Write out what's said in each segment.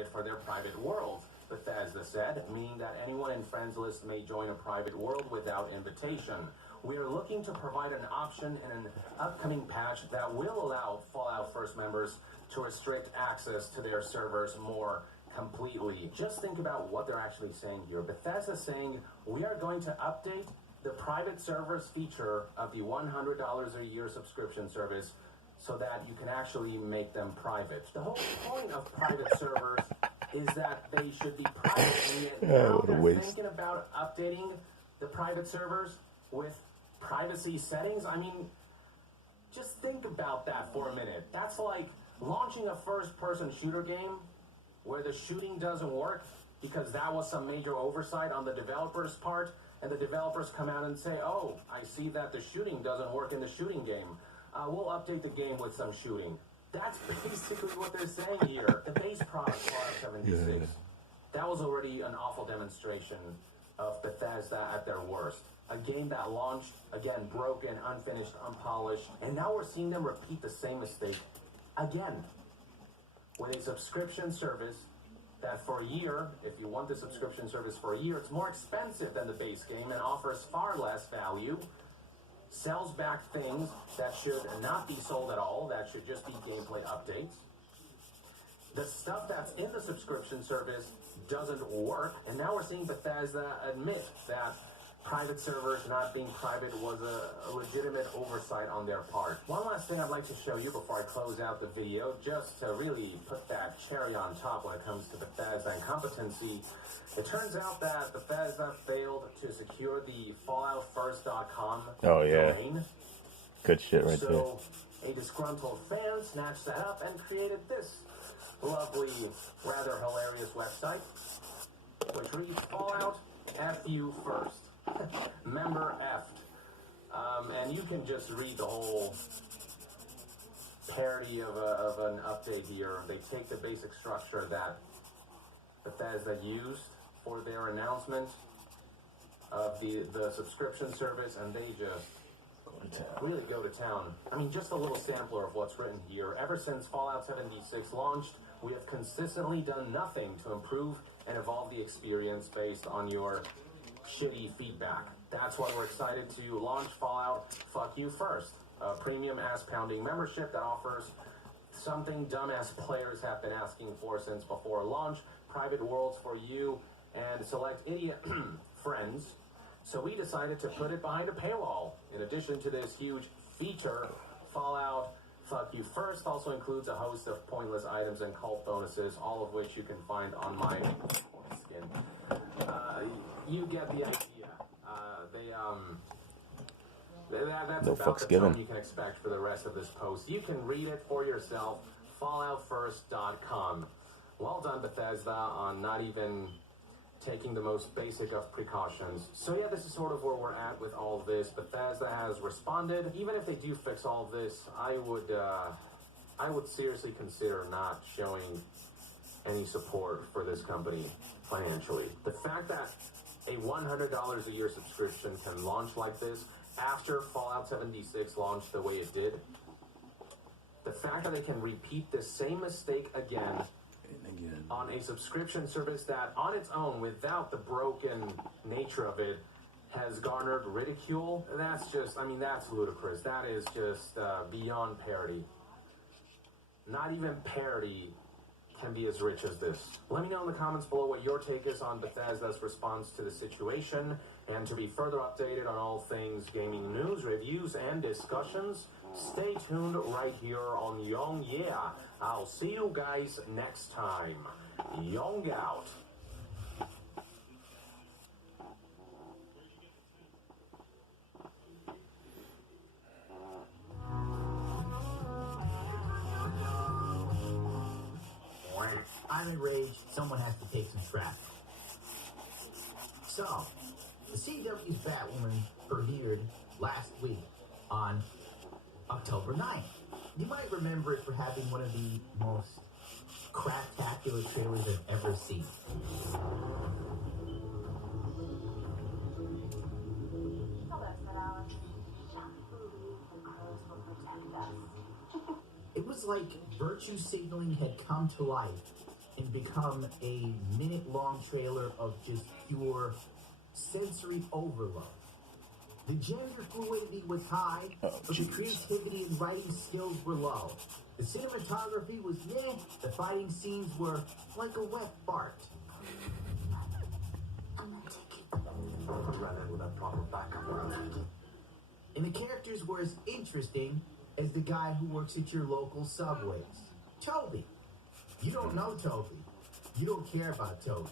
it for their private worlds, Bethesda said, meaning that anyone in friends list may join a private world without invitation. We are looking to provide an option in an upcoming patch that will allow Fallout First members to restrict access to their servers more completely. Just think about what they're actually saying here. Bethesda saying, we are going to update the private servers feature of the $100 a year subscription service so that you can actually make them private. The whole point of private servers is that they should be private, and yet now they're thinking about updating the private servers with privacy settings. I mean, just think about that for a minute. That's like launching a first-person shooter game where the shooting doesn't work because that was some major oversight on the developer's part, and the developers come out and say, oh, I see that the shooting doesn't work in the shooting game. We'll update the game with some shooting. That's basically what they're saying here. The base product, Fallout 76, that was already an awful demonstration of Bethesda at their worst. A game that launched, again, broken, unfinished, unpolished, and now we're seeing them repeat the same mistake again with a subscription service that for a year, if you want the subscription service for a year, it's more expensive than the base game and offers far less value, sells back things that should not be sold at all, that should just be gameplay updates. The stuff that's in the subscription service doesn't work, and now we're seeing Bethesda admit that private servers not being private was a legitimate oversight on their part. One last thing I'd like to show you before I close out the video, just to really put that cherry on top when it comes to Bethesda incompetency. It turns out that Bethesda failed to secure the FalloutFirst.com domain. Good shit right there. So a disgruntled fan snatched that up and created this lovely, rather hilarious website, which reads Fallout FU First. Member effed. And you can just read the whole parody of an update here. They take the basic structure that Bethesda used for their announcement of the subscription service, and they just really go to town. I mean, just a little sampler of what's written here. Ever since Fallout 76 launched, we have consistently done nothing to improve and evolve the experience based on your shitty feedback. That's why we're excited to launch Fallout Fuck You First, a premium ass-pounding membership that offers something dumbass players have been asking for since before launch, private worlds for you and select idiot friends. So we decided to put it behind a paywall. In addition to this huge feature, Fallout Fuck You First also includes a host of pointless items and cult bonuses, all of which you can find on my skin. You get the idea. That's No about fucks the tone given. you can expect for the rest of this post. You can read it for yourself. FalloutFirst.com. Well done, Bethesda, on not even taking the most basic of precautions. So yeah, this is sort of where we're at with all of this. Bethesda has responded. Even if they do fix all of this, I would seriously consider not showing any support for this company financially. The fact that a $100 a year subscription can launch like this after Fallout 76 launched the way it did, the fact that they can repeat the same mistake again on a subscription service that on its own, without the broken nature of it, has garnered ridicule, that's just, I mean, that's ludicrous. That is just beyond parody. Not even parody can be as rich as this. Let me know in the comments below what your take is on Bethesda's response to the situation, and to be further updated on all things gaming news, reviews, and discussions, stay tuned right here on Young Yeah. I'll see you guys next time. Young out. I'm enraged. Someone has to take some traffic. So, the CW's Batwoman premiered last week on October 9th. You might remember it for having one of the most craptacular trailers I've ever seen. It was like virtue signaling had come to life and become a minute-long trailer of just pure sensory overload. The gender fluidity was high, but the creativity and writing skills were low. The cinematography was meh, the fighting scenes were like a wet fart. I'm gonna take it. Rather with a proper backup plan. And the characters were as interesting as the guy who works at your local Subways. Toby. You don't know Toby. You don't care about Toby.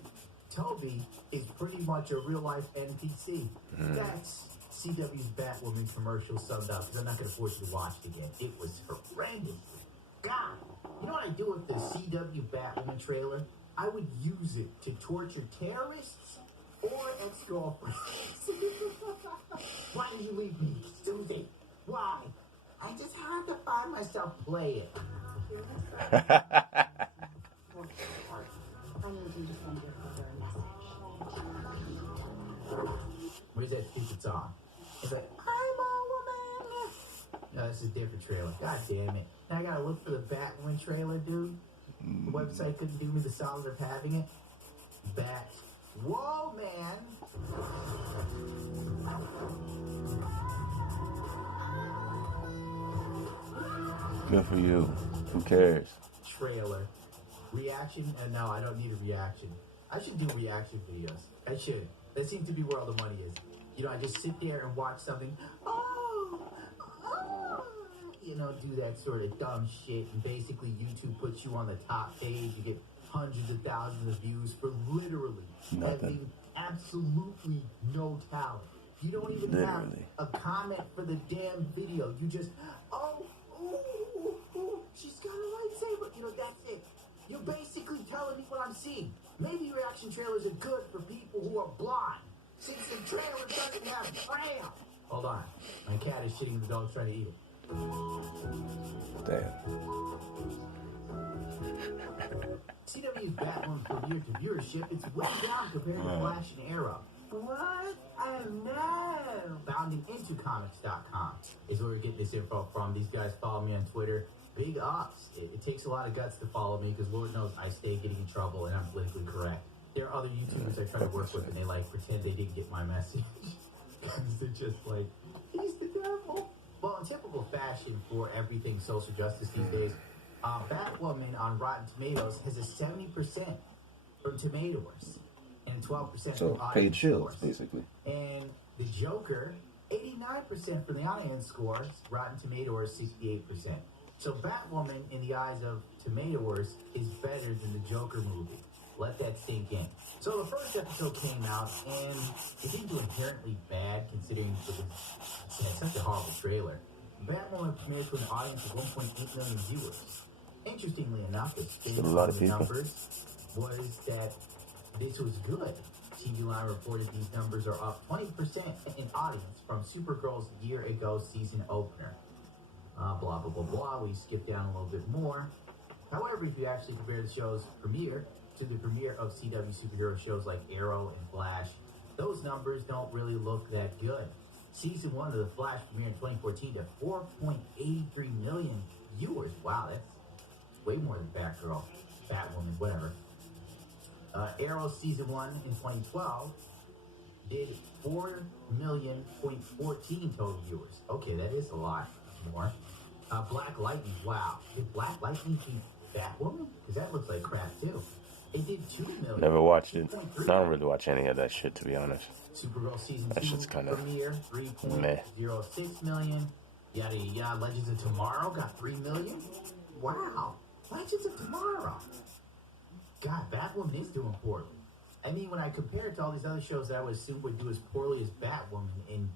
Toby is pretty much a real-life NPC. That's CW's Batwoman commercial subbed up, because I'm not going to force you to watch it again. It was horrendous. God, you know what I do with the CW Batwoman trailer? I would use it to torture terrorists or ex-girlfriends. Why did you leave me, Susie? Why? I just had to find myself playing. I need you to send your brother a message. Where's that stupid song? It's like, I'm a woman. No, this is a different trailer. God damn it. Now I gotta look for the Batwoman trailer, dude. The website couldn't do me the solid of having it. Bat. Whoa, man. Good for you. Who cares? Trailer. Reaction? No, I don't need a reaction. I should do reaction videos. I should. That seems to be where all the money is. You know, I just sit there and watch something. You know, do that sort of dumb shit. And basically, YouTube puts you on the top page. You get hundreds of thousands of views for literally having absolutely no talent. You don't even have a comment for the damn video. You just, she's got a lightsaber. You know, that's it. You're basically telling me what I'm seeing. Maybe reaction trailers are good for people who are blind, since the trailer doesn't have braille. Hold on. My cat is shitting, the dog's trying to eat it. Damn. CW's Batwoman premiere to viewership, it's way down compared to Flash and Arrow. What? Oh no! Boundandintocomics.com is where we're getting this info from. These guys follow me on Twitter. Big ups. It takes a lot of guts to follow me because Lord knows I stay getting in trouble and I'm politically correct. There are other YouTubers I try to work with and they like pretend they didn't get my message. Because they're just like, he's the devil. Well, in typical fashion for everything social justice these days, Batwoman on Rotten Tomatoes has a 70% from Tomatoes and 12% So from paid audience shields, scores. basically. And the Joker, 89% from the audience scores, Rotten Tomatoes 68%. So Batwoman, in the eyes of Tomatoes, is better than the Joker movie. Let that sink in. So the first episode came out, and it didn't do inherently bad, considering it was such a horrible trailer. Batwoman premiered to an audience of 1.8 million viewers. Interestingly enough, the spin A lot on of the people. numbers was that this was good. TV Line reported these numbers are up 20% in audience from Supergirl's year-ago season opener. Blah, blah, blah, blah. We skip down a little bit more. However, if you actually compare the show's premiere to the premiere of CW superhero shows like Arrow and Flash, those numbers don't really look that good. Season 1 of The Flash premiered in 2014 to 4.83 million viewers. Wow, that's way more than Batgirl, Batwoman, whatever. Arrow Season 1 in 2012 did 4.14 total viewers. Okay, that is a lot more. Black Lightning, wow. Did Black Lightning beat Batwoman? Because that looks like crap, too. It did 2 million. Never watched it. 2.3. I don't really watch any of that shit, to be honest. Supergirl Season That 2 shit's kinda premiere, meh. 3.06 million. Yada yada. Legends of Tomorrow got 3 million. Wow. Legends of Tomorrow. God, Batwoman is doing poorly. I mean, when I compare it to all these other shows that I would assume would do as poorly as Batwoman, and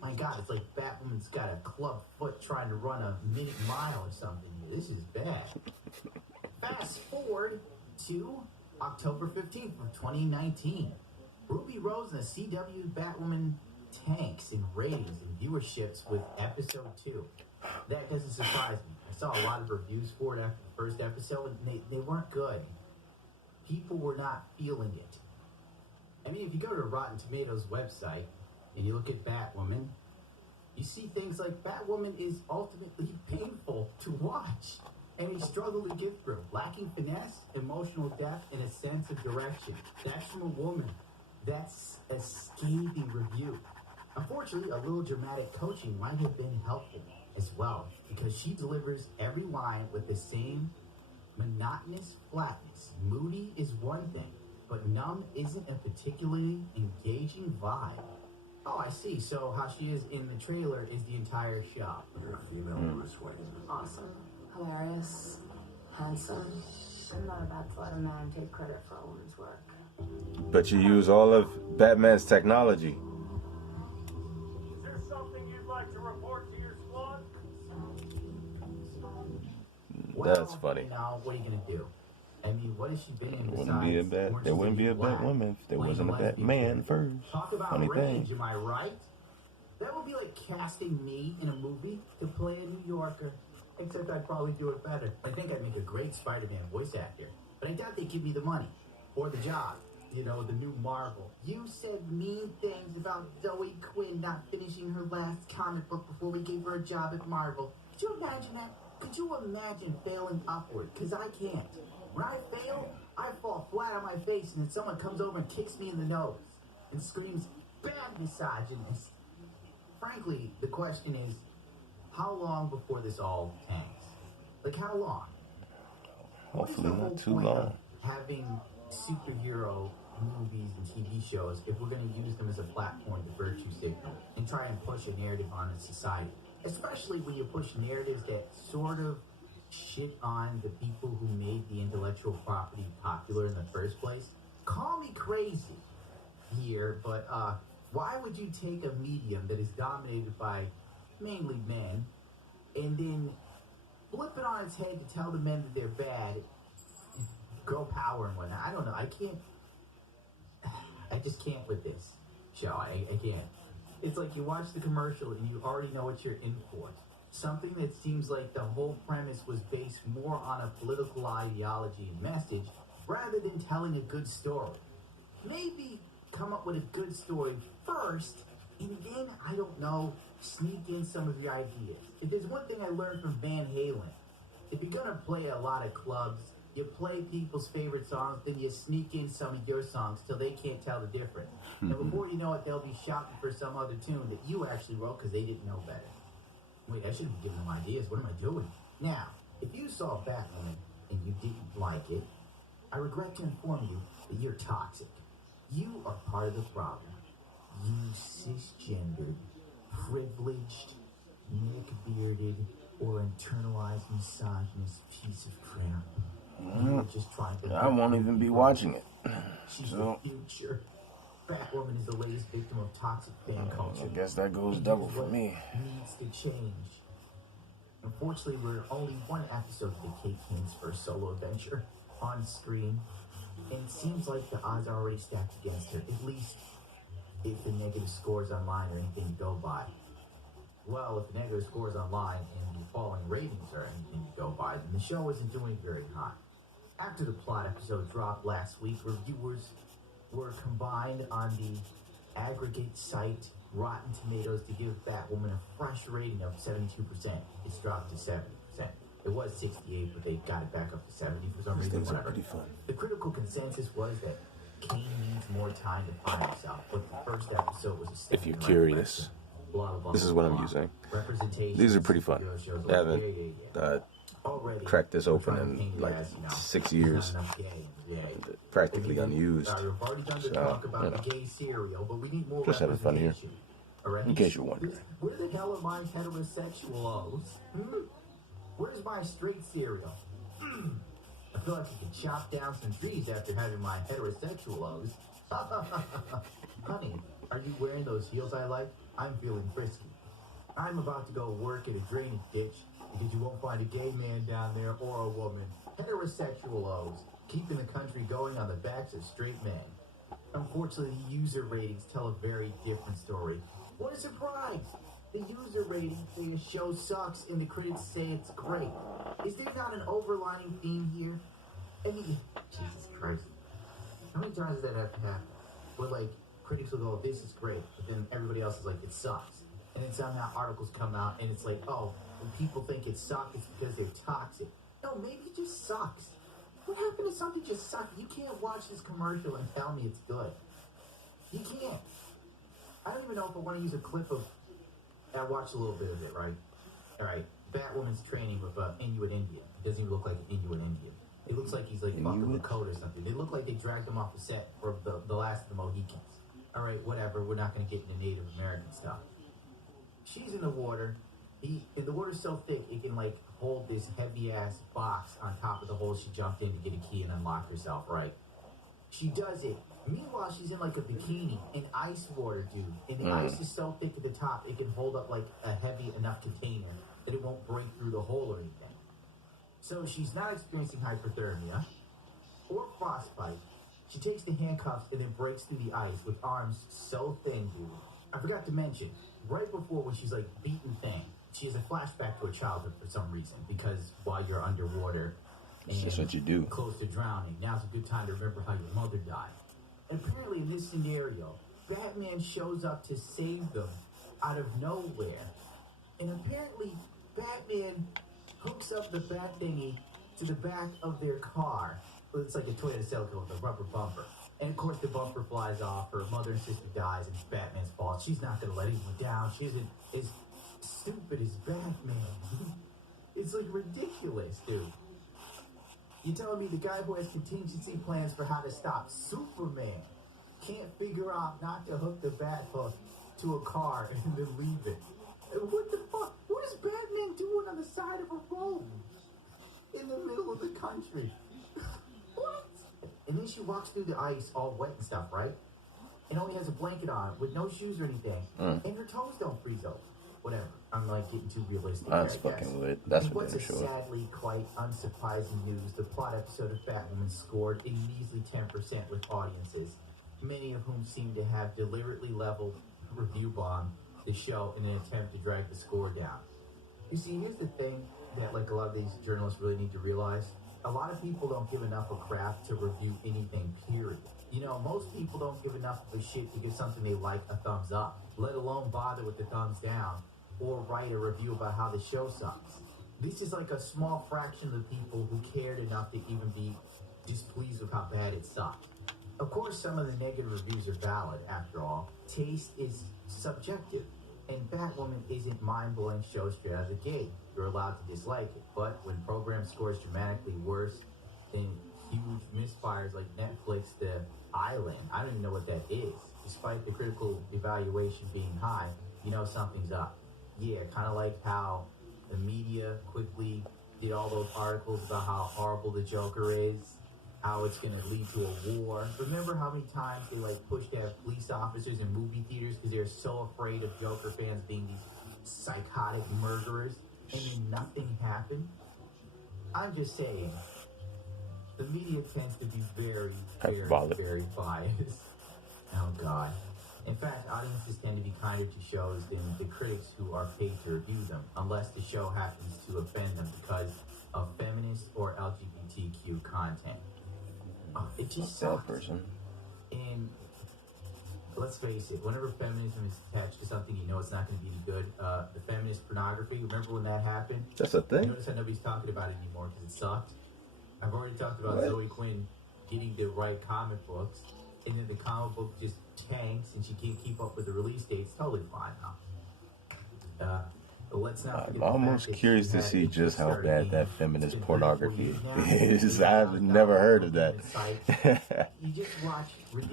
my God, it's like Batwoman's got a club foot trying to run a minute mile or something. This is bad. Fast forward to October 15th of 2019. Ruby Rose and the CW Batwoman tanks in ratings and viewerships with episode 2. That doesn't surprise me. I saw a lot of reviews for it after the first episode, and they weren't good. People were not feeling it. I mean, if you go to Rotten Tomatoes website and you look at Batwoman, you see things like Batwoman is ultimately painful to watch. and he struggled to get through, lacking finesse, emotional depth, and a sense of direction. That's from a woman. That's a scathing review. Unfortunately, a little dramatic coaching might have been helpful as well, because she delivers every line with the same monotonous flatness. Moody is one thing, but numb isn't a particularly engaging vibe. Oh, I see. So how she is in the trailer is the entire show. You're a female Bruce Wayne. Awesome, hilarious, handsome. I'm not about to let a man take credit for a woman's work. But you use all of Batman's technology. Is there something you'd like to report to your squad? That's funny. Now, what are you gonna do? I mean, what has she been in There besides? wouldn't be a bat. Orange There is the wouldn't be New a Black? Batwoman if there Playing wasn't a lesbian Batman character. first. Talk about Funny range, thing. am I right? That would be like casting me in a movie to play a New Yorker. Except I'd probably do it better. I think I'd make a great Spider-Man voice actor. But I doubt they'd give me the money. Or the job. You know, the new Marvel. You said mean things about Zoe Quinn not finishing her last comic book before we gave her a job at Marvel. Could you imagine that? Could you imagine failing upward? Because I can't. When I fail, I fall flat on my face and then someone comes over and kicks me in the nose and screams, bad misogynist. Frankly, the question is, how long before this all tanks? Like, how long? What is the Hopefully whole not too point long. of having superhero movies and TV shows if we're going to use them as a platform to virtue signal and try and push a narrative on a society? Especially when you push narratives that sort of shit on the people who made the intellectual property popular in the first place. Call me crazy here, but why would you take a medium that is dominated by mainly men and then flip it on its head to tell the men that they're bad, girl power and whatnot? I don't know. I just can't with this show. I can't. It's like you watch the commercial and you already know what you're in for. Something that seems like the whole premise was based more on a political ideology and message rather than telling a good story. Maybe come up with a good story first and then, I don't know, sneak in some of your ideas. If there's one thing I learned from Van Halen, if you're gonna play a lot of clubs, you play people's favorite songs, then you sneak in some of your songs till they can't tell the difference. And before you know it, they'll be shopping for some other tune that you actually wrote because they didn't know better. Wait, I shouldn't be giving them ideas. What am I doing? Now, if you saw Batman and you didn't like it, I regret to inform you that you're toxic. You are part of the problem. You cisgendered, privileged, neck-bearded, or internalized misogynist piece of crap. You're just trying to... I won't even be watching it. She's So, the future. Batwoman is the latest victim of toxic fan culture. I guess that goes double for me. Needs to change. Unfortunately, we're only one episode of the Kate King's first solo adventure on screen, and it seems like the odds are already stacked against her, at least if the negative scores online are anything to go by. Well, if the negative scores online and the falling ratings are anything to go by, then the show isn't doing very hot. After the plot episode dropped last week, reviewers were combined on the aggregate site Rotten Tomatoes to give Batwoman a fresh rating of 72%. It's dropped to 70%. It was 68, but they got it back up to 70 for some reason. Things are Whatever. pretty fun. The critical consensus was that Kane needs more time to find himself, but the first episode was a step If you're in the right curious, direction. Blah, blah, blah, this is what I'm blah. using. Representation These are pretty fun. superhero shows I haven't Already, cracked this we're open trying to in paint it like as, 6 there's years. not enough gay, yay. Practically unused. We've already done the So, talk about you know. the gay cereal, but we need more Just having fun here. representation. All right? In case you're wondering. Where the hell are my heterosexual O's? Where's my straight cereal? I feel like I could chop down some trees after having my heterosexual O's. Honey, are you wearing those heels I like? I'm feeling frisky. I'm about to go work at a drainage ditch because you won't find a gay man down there or a woman. Heterosexual O's, keeping the country going on the backs of straight men. Unfortunately, the user ratings tell a very different story. What a surprise! The user ratings say a show sucks and the critics say it's great. Is there not an overlining theme here? I mean, Jesus Christ. How many times does that have to happen? Where, like, critics will go, this is great, but then everybody else is like, it sucks. And then somehow articles come out and it's like, oh, when people think it sucks, it's because they're toxic. No, maybe it just sucks. What happened to something just sucks? You can't watch this commercial and tell me it's good. You can't. I don't even know if I want to use a clip of... I watched a little bit of it, right? Alright, Batwoman's training with Inuit Indian. He doesn't even look like an Inuit Indian. It looks like he's like fucking Lakota or something. They look like they dragged him off the set for the last of the Mohicans. Alright, whatever, we're not going to get into Native American stuff. She's in the water. And the water's so thick, it can like hold this heavy-ass box on top of the hole she jumped in to get a key and unlock herself, right? She does it. Meanwhile, she's in like a bikini in ice water, dude. And the ice is so thick at the top, it can hold up like a heavy enough container that it won't break through the hole or anything. So she's not experiencing hypothermia or frostbite. She takes the handcuffs and then breaks through the ice with arms so thin, dude. I forgot to mention, right before when she's like beaten thin, she has a flashback to her childhood for some reason, because while you're underwater and That's what you do. close to drowning, now's a good time to remember how your mother died. And apparently in this scenario, Batman shows up to save them out of nowhere. And apparently Batman hooks up the bat thingy to the back of their car. It's like a Toyota Celica with a rubber bumper. And of course the bumper flies off, her mother and sister dies, and it's Batman's fault. She's not going to let anyone down. She isn't as stupid as Batman. It's like ridiculous, dude. You're telling me the guy who has contingency plans for how to stop Superman can't figure out not to hook the bat hook to a car and then leave it? What the fuck? What is Batman doing on the side of a road in the middle of the country? What? And then she walks through the ice all wet and stuff, right? And only has a blanket on with no shoes or anything. And her toes don't freeze over. Whatever. I'm like getting too realistic. That's here, I guess. fucking weird. That's And for what's damn a sure. sadly quite unsurprising news, the plot episode of Batwoman scored a measly 10% with audiences, many of whom seem to have deliberately leveled review bombed the show in an attempt to drag the score down. You see, here's the thing that like a lot of these journalists really need to realize. A lot of people don't give enough of crap to review anything, period. You know, most people don't give enough of a shit to give something they like a thumbs up, let alone bother with the thumbs down or write a review about how the show sucks. This is like a small fraction of the people who cared enough to even be displeased with how bad it sucked. Of course, some of the negative reviews are valid, after all. Taste is subjective, and Batwoman isn't mind-blowing show straight out of the gate. You're allowed to dislike it, but when program scores dramatically worse than huge misfires like Netflix The Island, I don't even know what that is. Despite the critical evaluation being high, you know something's up. Yeah, kind of like how the media quickly did all those articles about how horrible the Joker is, how it's going to lead to a war. Remember how many times they like pushed to have police officers in movie theaters because they're so afraid of Joker fans being these psychotic murderers, and then nothing happened? I'm just saying, the media tends to be very, very biased. Oh God. In fact, audiences tend to be kinder to shows than the critics who are paid to review them, unless the show happens to offend them because of feminist or LGBTQ content. It just sucks. And let's face it, whenever feminism is attached to something, you know it's not going to be any good. The feminist pornography, remember when that happened? That's a thing? Notice how nobody's talking about it anymore because it sucked. I've already talked about Zoe Quinn getting to write comic books, and then the comic book just tanks, and she can't keep up with the release dates. Totally fine now. But let's not forget I'm almost curious to see just how bad that feminist pornography is. I've never heard of that.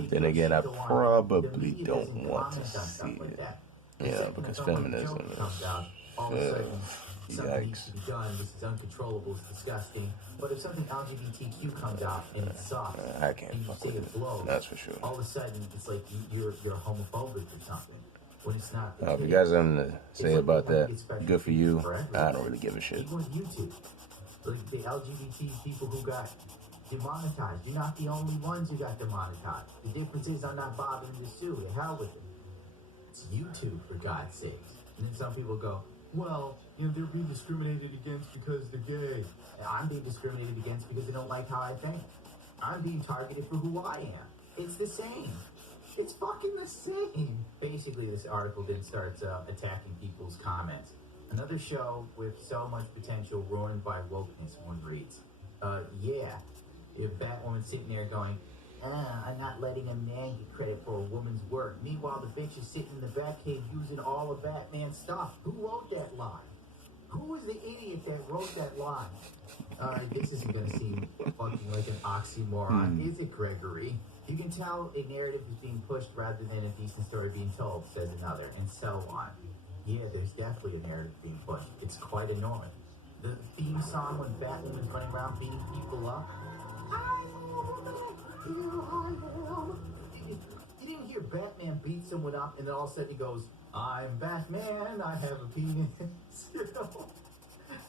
Then again, I probably don't want to see it. Yeah, because feminism is... Something needs to be done. This is uncontrollable. It's disgusting. But if something LGBTQ comes out and it sucks, I can't and you fuck say with it blows, That's for sure. all of a sudden it's like you're homophobic or something. When it's not. If you guys have something to say about that, good for you. I don't really give a shit. Even with YouTube, like the LGBT people who got demonetized, you're not the only ones who got demonetized. The difference is I'm not bothering to sue. The hell with it. It's YouTube, for God's sakes. And then some people go, well, you know, they're being discriminated against because they're gay. I'm being discriminated against because they don't like how I think. I'm being targeted for who I am. It's the same. It's fucking the same. Basically, this article then starts attacking people's comments. Another show with so much potential ruined by wokeness, one reads. Yeah, if Batwoman sitting there going, I'm not letting a man get credit for a woman's work. Meanwhile, the bitch is sitting in the Batcave using all of Batman's stuff. Who wrote that line? Who was the idiot that wrote that line? Alright, this isn't going to seem fucking like an oxymoron, is it, Gregory? You can tell a narrative is being pushed rather than a decent story being told, says another, and so on. Yeah, there's definitely a narrative being pushed. It's quite enormous. The theme song when Batwoman's running around beating people up. You didn't hear Batman beat someone up and then all of a sudden he goes, I'm Batman, I have a penis. You know?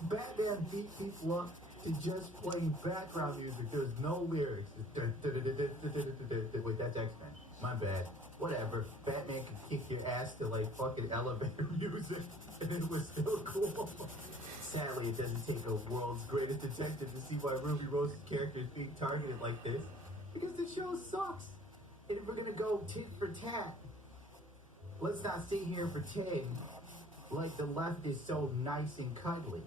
Batman beat people up to just playing background music. There's no lyrics. Wait, that's X-Men. My bad. Whatever. Batman could kick your ass to like fucking elevator music and it was still cool. Sadly, it doesn't take a world's greatest detective to see why Ruby Rose's character is being targeted like this. Because the show sucks. And if we're gonna go tit for tat, let's not sit here and pretend like the left is so nice and cuddly.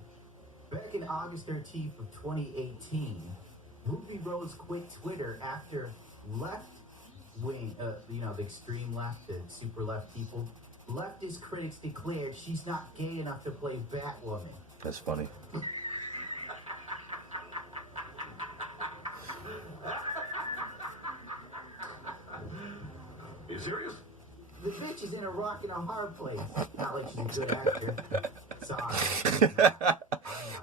Back in August 13th of 2018, Ruby Rose quit Twitter after left-wing, the extreme left, the super left people, leftist critics declared she's not gay enough to play Batwoman. That's funny. You serious? The bitch is in a rock and a hard place. Not like she's a good actor. Sorry. I'm not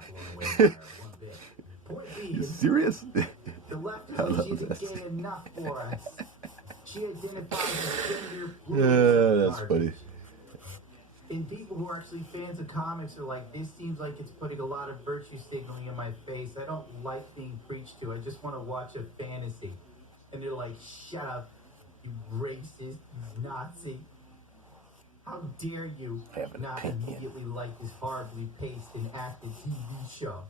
blown away by her one bit. Point You being, serious? the left is she isn't gay enough for us. She identifies as gender fluid. Yeah, that's funny. And people who are actually fans of comics are like, this seems like it's putting a lot of virtue signaling in my face. I don't like being preached to. I just want to watch a fantasy. And they're like, shut up, you racist, you Nazi. How dare you Have an not opinion. immediately like this horribly paced and acted TV show?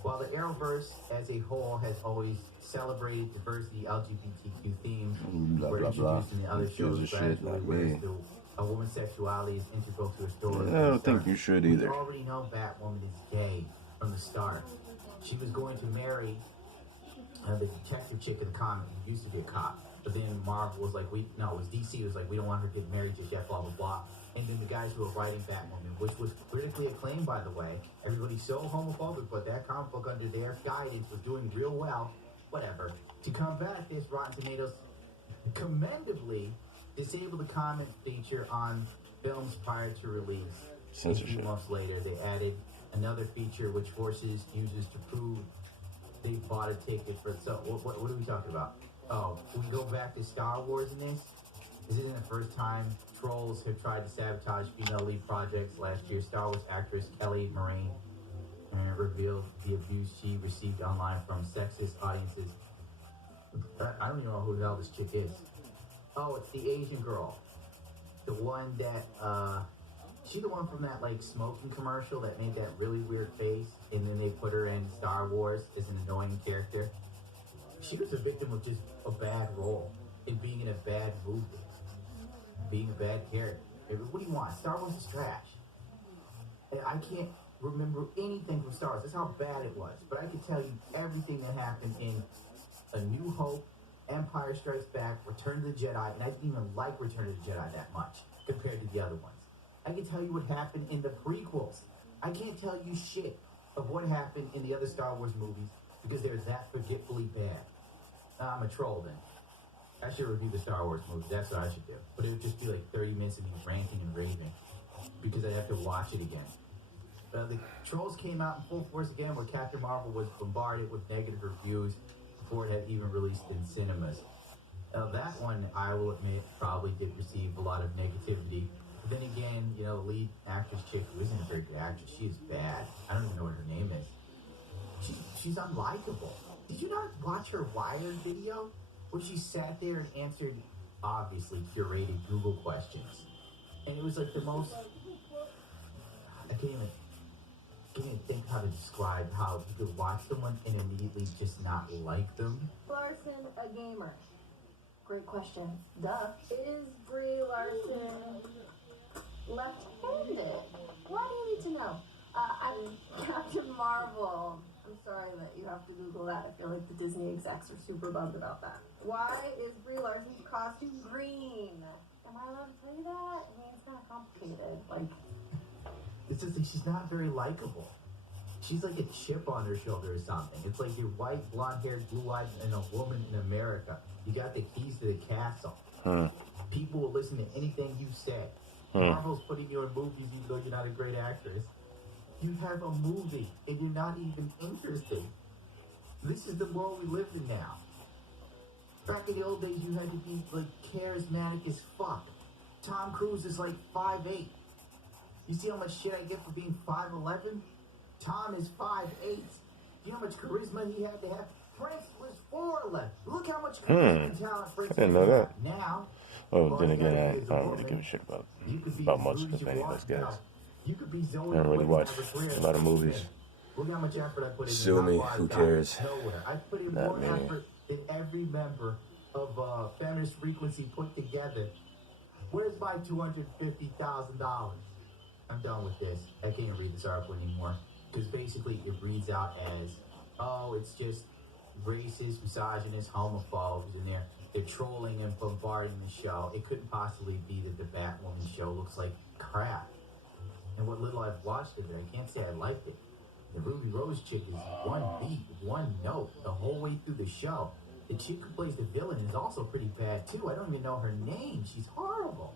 While the Arrowverse as a whole has always celebrated diversity LGBTQ themes, Blah, were blah, blah. introduced in the other Who gives a shows shit? gradually, Not whereas me. a woman's sexuality is integral to a story. I don't think you should either. We already know Batwoman is gay from the start. She was going to marry the detective chick in the comic who used to be a cop. But then Marvel was like, it was DC was like, we don't want her to get married just yet, blah, blah, blah. And then the guys who were writing Batwoman, which was critically acclaimed, by the way, everybody's so homophobic, but that comic book under their guidance was doing real well, whatever. To combat this, Rotten Tomatoes commendably disabled the comment feature on films prior to release. A few Censorship. months later, they added another feature which forces users to prove they bought a ticket for. So, what are we talking about? Oh, we go back to Star Wars in this. This isn't the first time trolls have tried to sabotage female lead projects. Last year, Star Wars actress Kelly Moraine revealed the abuse she received online from sexist audiences. I don't even know who the hell this chick is. Oh, it's the Asian girl. The one that, she the one from that, like, smoking commercial that made that really weird face, and then they put her in Star Wars as an annoying character. She was a victim of just a bad role and being in a bad movie. Being a bad character. What do you want? Star Wars is trash. I can't remember anything from Star Wars. That's how bad it was. But I can tell you everything that happened in A New Hope, Empire Strikes Back, Return of the Jedi, and I didn't even like Return of the Jedi that much compared to the other ones. I can tell you what happened in the prequels. I can't tell you shit of what happened in the other Star Wars movies because they're that forgetfully bad. I'm a troll then. I should review the Star Wars movies. That's what I should do. But it would just be like 30 minutes of me ranting and raving because I'd have to watch it again. The Trolls came out in full force again where Captain Marvel was bombarded with negative reviews before it had even released in cinemas. That one, I will admit, probably did receive a lot of negativity. But then again, the lead actress chick who isn't a very good actress, she is bad. I don't even know what her name is. She's unlikable. Did you not watch her Wired video? Where she sat there and answered, obviously, curated Google questions. And it was like the most... I can't even think how to describe how you could watch someone and immediately just not like them. Larson a gamer? Great question. Duh. Is Brie Larson left-handed? Why do you need to know? I'm Captain Marvel. I'm sorry that you have to Google that. I feel like the Disney execs are super bummed about that. Why is Brie Larson's costume green? Am I allowed to tell you that? I mean, it's kind of complicated. Like, It's just like she's not very likable. She's like a chip on her shoulder or something. It's like you're white, blonde-haired, blue-eyed, and a woman in America. You got the keys to the castle. People will listen to anything you say. Marvel's putting you in movies even though you're not a great actress. You have a movie, and you're not even interested. This is the world we live in now. Back in the old days, you had to be, like, charismatic as fuck. Tom Cruise is, like, 5'8". You see how much shit I get for being 5'11"? Tom is 5'8". You know how much charisma he had to have? Prince was 4'11". Look how much charisma and talent Prince I didn't know that. now. Oh, then again, I don't really give a shit about much of any of those guys. You could be Zoe I don't really watch a lot of movies. Look how much effort I put in. Sue me, who cares? Nowhere. I put in Not more me. effort than every member of Feminist Frequency put together. Where's my $250,000? I'm done with this. I can't read this article anymore. Because basically it reads out as, oh, it's just racist, misogynist, homophobes, and they're trolling and bombarding the show. It couldn't possibly be that the Batwoman show looks like crap. And what little I've watched of it, I can't say I liked it. The Ruby Rose chick is one beat, one note, the whole way through the show. The chick who plays the villain is also pretty bad, too. I don't even know her name. She's horrible.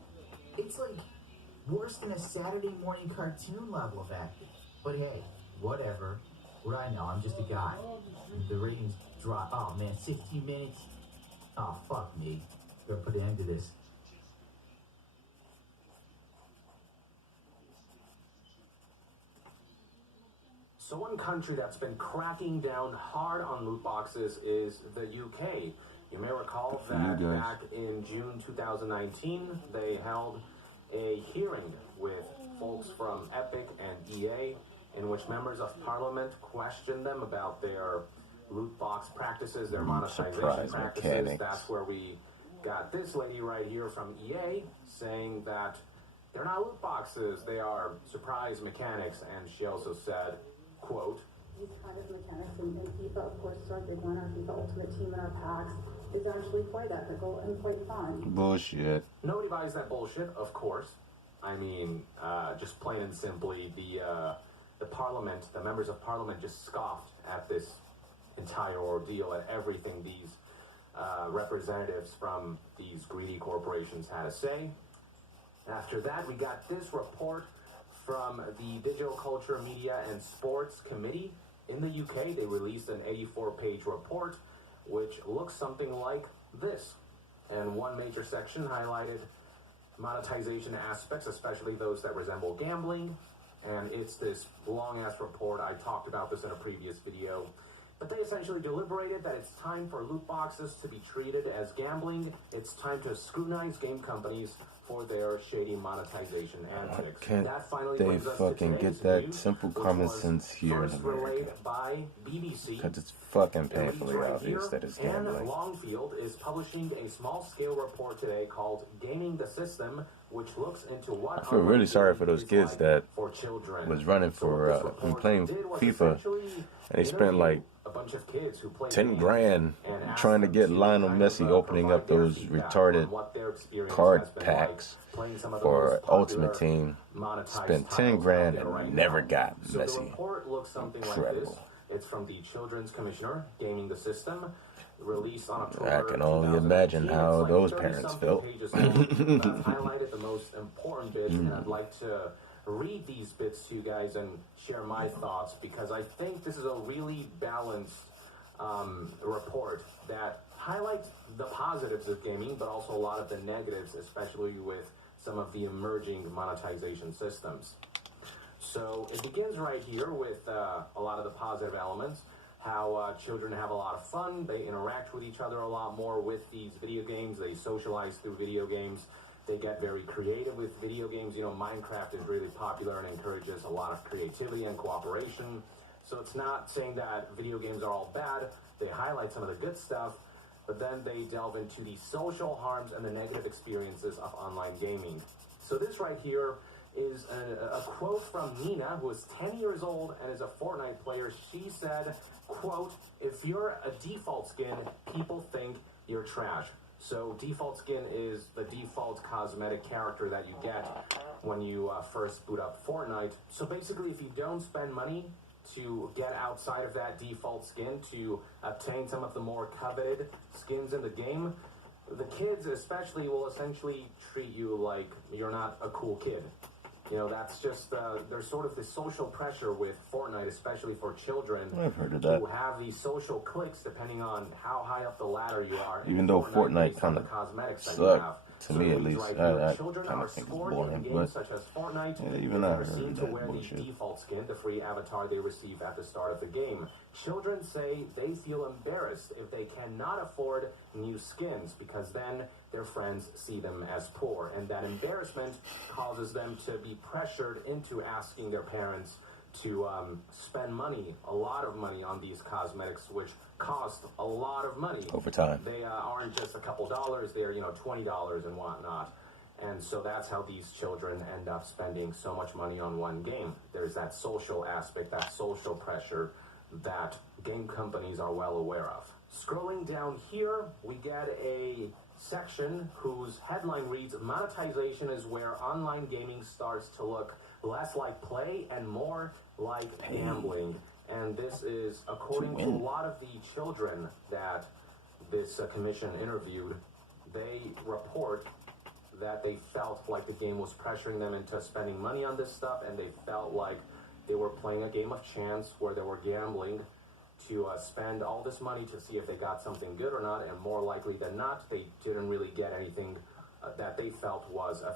It's like worse than a Saturday morning cartoon level of acting. But hey, whatever. What I know, I'm just a guy. The ratings drop. Oh, man, 16 minutes? Oh, fuck me. Gotta put an end to this. So one country that's been cracking down hard on loot boxes is the UK. You may recall that back in June 2019, they held a hearing with folks from Epic and EA in which members of parliament questioned them about their loot box practices, their monetization practices. Mechanics. That's where we got this lady right here from EA saying that they're not loot boxes, they are surprise mechanics. And she also said, quote, these kind of mechanics in FIFA, of course, our big one, our FIFA Ultimate Team and our packs, is actually quite ethical and quite fun. Bullshit. Nobody buys that bullshit, of course. I mean, just plain and simply, the parliament, the members of parliament just scoffed at this entire ordeal, at everything these representatives from these greedy corporations had to say. After that, we got this report from the Digital Culture, Media and Sports Committee in the UK. They released an 84-page report, which looks something like this. And one major section highlighted monetization aspects, especially those that resemble gambling. And it's this long-ass report. I talked about this in a previous video. But they essentially deliberated that it's time for loot boxes to be treated as gambling. It's time to scrutinize game companies for their shady monetization antics. Can't that finally they brings us fucking to get today's that news, simple which common was sense here in first relayed America? by BBC. Because it's fucking It painfully reads right obvious here, that it's Anne gambling. Longfield is publishing a small-scale report today called "Gaming the System," which looks into what I feel really sorry for those kids like that for children. was running So what this for report playing did was FIFA, essentially and they spent interview like a bunch of kids who played 10 games grand and asked trying to them get Lionel kind Messi of, opening up provide their those feedback retarded on what their experience card has been packs like playing some of the for most popular Ultimate Team. monetized Spent 10 titles grand out there right and never now. got So the Messi. report looks something like this. Incredible. It's from the Children's Commissioner, Gaming the System, released on October I can only 2019. imagine how It's like those 30 parents something felt. pages long. I've highlighted the most important bits, and I'd like to read these bits to you guys and share my thoughts, because I think this is a really balanced report that highlights the positives of gaming, but also a lot of the negatives, especially with some of the emerging monetization systems. So it begins right here with a lot of the positive elements, how children have a lot of fun, they interact with each other a lot more with these video games, they socialize through video games, they get very creative with video games. You know, Minecraft is really popular and encourages a lot of creativity and cooperation. So it's not saying that video games are all bad, they highlight some of the good stuff, but then they delve into the social harms and the negative experiences of online gaming. So this right here is a quote from Nina, who is 10 years old and is a Fortnite player. She said, quote, "If you're a default skin, people think you're trash." So default skin is the default cosmetic character that you get when you first boot up Fortnite. So basically, if you don't spend money to get outside of that default skin to obtain some of the more coveted skins in the game, the kids especially will essentially treat you like you're not a cool kid. You know, that's just, there's sort of this social pressure with Fortnite, especially for children. I've heard of that. To have these social cliques depending on how high up the ladder you are. Even though Fortnite kind of sucked, to me at least. I kind of think it's boring, but such as Fortnite, yeah, even I never heard seem of to that wear the bullshit. default skin, the free avatar they receive at the start of the game. Children say they feel embarrassed if they cannot afford new skins because then their friends see them as poor, and that embarrassment causes them to be pressured into asking their parents to spend money, a lot of money on these cosmetics, which cost a lot of money. Over time. They aren't just a couple dollars, they're, $20 and whatnot. And so that's how these children end up spending so much money on one game. There's that social aspect, that social pressure that game companies are well aware of. Scrolling down here, we get a section whose headline reads, "Monetization is where online gaming starts to look less like play and more like gambling." And this is according to a lot of the children that this commission interviewed. They report that they felt like the game was pressuring them into spending money on this stuff, and they felt like they were playing a game of chance where they were gambling to spend all this money to see if they got something good or not, and more likely than not, they didn't really get anything that they felt was of